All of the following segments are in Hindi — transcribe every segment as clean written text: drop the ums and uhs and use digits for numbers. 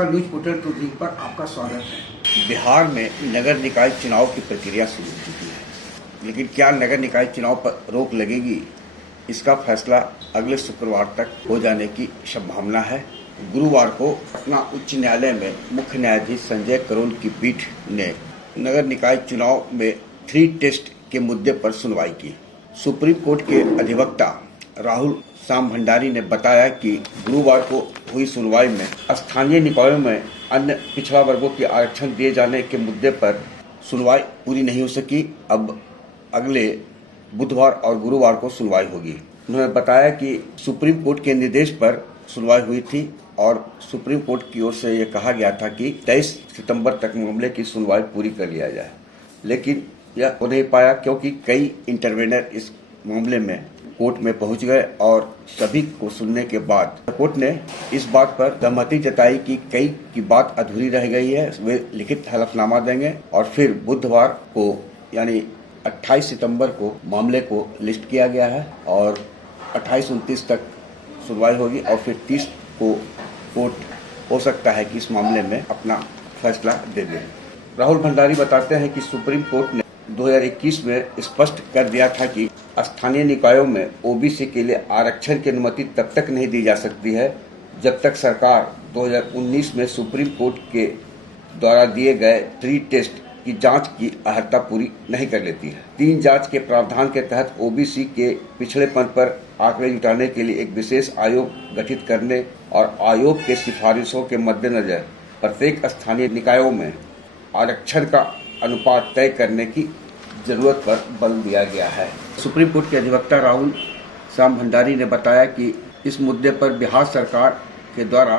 नमस्कार, न्यूज पोर्टल टुडे पर आपका स्वागत है। बिहार में नगर निकाय चुनाव की प्रक्रिया शुरू हो चुकी है, लेकिन क्या नगर निकाय चुनाव पर रोक लगेगी, इसका फैसला अगले शुक्रवार तक हो जाने की संभावना है। गुरुवार को पटना उच्च न्यायालय में मुख्य न्यायाधीश संजय करोल की पीठ ने नगर निकाय चुनाव में 3 टेस्ट के मुद्दे पर सुनवाई की। सुप्रीम कोर्ट के अधिवक्ता राहुल श्याम भंडारी ने बताया कि गुरुवार को हुई सुनवाई में स्थानीय निकायों में अन्य पिछड़ा वर्गों के आरक्षण दिए जाने के मुद्दे पर सुनवाई पूरी नहीं हो सकी। अब अगले बुधवार और गुरुवार को सुनवाई होगी। उन्होंने बताया कि सुप्रीम कोर्ट के निर्देश पर सुनवाई हुई थी और सुप्रीम कोर्ट की ओर से यह कहा गया था कि 23 सितंबर तक मामले की सुनवाई पूरी कर लिया जाए, लेकिन यह हो नहीं पाया क्योंकि कई इंटरवेनर इस मामले में कोर्ट में पहुंच गए और सभी को सुनने के बाद कोर्ट ने इस बात पर सहमति जताई कि कई की बात अधूरी रह गई है, वे लिखित हलफनामा देंगे और फिर बुधवार को यानी 28 सितंबर को मामले को लिस्ट किया गया है और 28-29 तक सुनवाई होगी और फिर 30 को कोर्ट हो सकता है कि इस मामले में अपना फैसला दे दे। राहुल भंडारी बताते हैं कि सुप्रीम कोर्ट ने 2021 में स्पष्ट कर दिया था कि स्थानीय निकायों में ओबीसी के लिए आरक्षण की अनुमति तब तक नहीं दी जा सकती है जब तक सरकार 2019 में सुप्रीम कोर्ट के द्वारा दिए गए 3 टेस्ट की जांच की अर्हता पूरी नहीं कर लेती है। 3 जांच के प्रावधान के तहत ओबीसी के पिछड़ेपन पर आंकड़े जुटाने के लिए एक विशेष आयोग गठित करने और आयोग के सिफारिशों के मद्देनजर प्रत्येक स्थानीय निकायों में आरक्षण का अनुपात तय करने की जरूरत पर बल दिया गया है। सुप्रीम कोर्ट के अधिवक्ता राहुल श्याम भंडारी ने बताया कि इस मुद्दे पर बिहार सरकार के द्वारा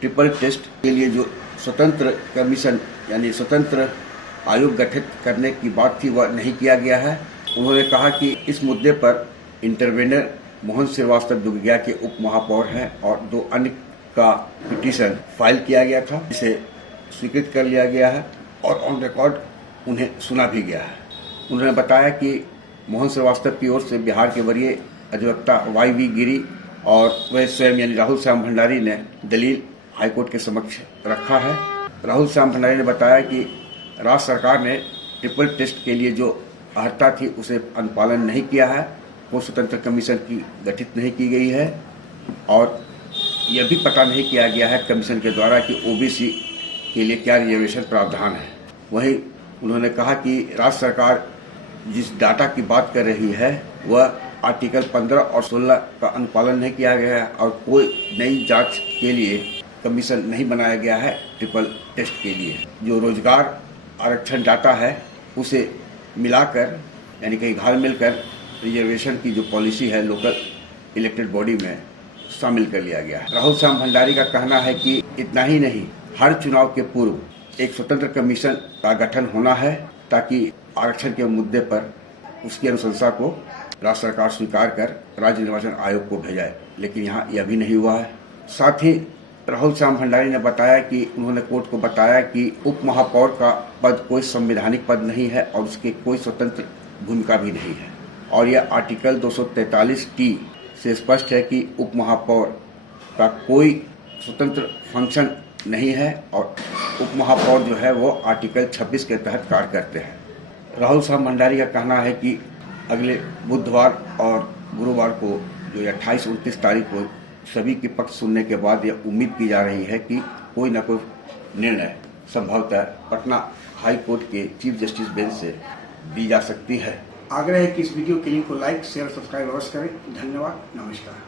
ट्रिपल टेस्ट के लिए जो स्वतंत्र कमीशन यानी स्वतंत्र आयोग गठित करने की बात थी वह नहीं किया गया है। उन्होंने कहा कि इस मुद्दे पर इंटरवेनर मोहन श्रीवास्तव दुर्गिया के उप महापौर हैं और 2 अन्य का पिटीशन फाइल किया गया था, जिसे स्वीकृत कर लिया गया है और ऑन रिकॉर्ड उन्हें सुना भी गया है। उन्होंने बताया कि मोहन श्रीवास्तव की ओर से बिहार के वरीय अधिवक्ता YV गिरी और वह स्वयं यानी राहुल श्याम भंडारी ने दलील हाईकोर्ट के समक्ष रखा है। राहुल श्याम भंडारी ने बताया कि राज्य सरकार ने ट्रिपल टेस्ट के लिए जो अर्हता थी उसे अनुपालन नहीं किया है, वो स्वतंत्र कमीशन की गठित नहीं की गई है और यह भी पता नहीं किया गया है कमीशन के द्वारा कि ओबीसी के लिए क्या रिजर्वेशन प्रावधान है। वहीं उन्होंने कहा कि राज्य सरकार जिस डाटा की बात कर रही है वह आर्टिकल 15 और 16 का अनुपालन नहीं किया गया है और कोई नई जांच के लिए कमीशन नहीं बनाया गया है ट्रिपल टेस्ट के लिए। जो रोजगार आरक्षण डाटा है उसे मिलाकर यानी कहीं घाल मिलकर रिजर्वेशन की जो पॉलिसी है लोकल इलेक्टेड बॉडी में शामिल कर लिया गया है। राहुल श्याम भंडारी का कहना है कि इतना ही नहीं, हर चुनाव के पूर्व एक स्वतंत्र कमीशन का गठन होना है ताकि आरक्षण के मुद्दे पर उसकी अनुशंसा को राज्य सरकार स्वीकार कर राज्य निर्वाचन आयोग को भेजाए, लेकिन यहाँ यह भी नहीं हुआ है। साथ ही राहुल श्याम भंडारी ने बताया कि उन्होंने कोर्ट को बताया कि उप महापौर का पद कोई संवैधानिक पद नहीं है और उसकी कोई स्वतंत्र भूमिका भी नहीं है और यह आर्टिकल 243T से स्पष्ट है कि उप महापौर का कोई स्वतंत्र फंक्शन नहीं है और उप महापौर जो है वो आर्टिकल 26 के तहत कार्य करते हैं। राहुल श्याम भंडारी का कहना है कि अगले बुधवार और गुरुवार को जो 28-29 तारीख को सभी के पक्ष सुनने के बाद यह उम्मीद की जा रही है कि कोई न कोई निर्णय संभवतः पटना हाई कोर्ट के चीफ जस्टिस बेंच से दी जा सकती है। आग्रह है कि इस वीडियो के लिंक को लाइक, शेयर, सब्सक्राइब अवश्य करें। धन्यवाद, नमस्कार।